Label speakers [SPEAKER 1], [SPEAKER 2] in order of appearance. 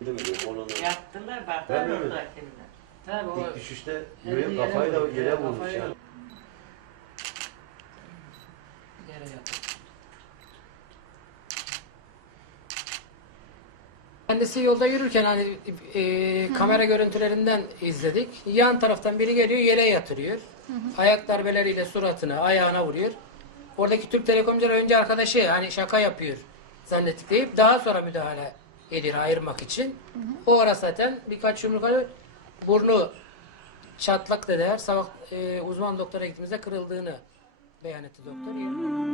[SPEAKER 1] Değil mi? Onun
[SPEAKER 2] Yaptılar bak
[SPEAKER 1] Tabii.
[SPEAKER 2] oradakiler.
[SPEAKER 3] Tabii o
[SPEAKER 1] ilk düşüşte
[SPEAKER 3] yere
[SPEAKER 1] kafayı da
[SPEAKER 3] vurmuş,
[SPEAKER 1] yere
[SPEAKER 3] kafayı
[SPEAKER 1] vurmuş ya.
[SPEAKER 3] da- yere yatır. Kendisi yolda yürürken hani e, kamera görüntülerinden izledik. Yan taraftan biri geliyor yere yatırıyor. Ayak darbeleriyle suratına, ayağına vuruyor. Oradaki Türk Telekomcular önce arkadaşı hani şaka yapıyor zannettik deyip daha sonra müdahale ediyor ayırmak için. O ara zaten birkaç yumruk alıyor. Burnu çatlak dediler. Sabah e, uzman doktora gittiğimizde kırıldığını beyan etti doktor. Yerine-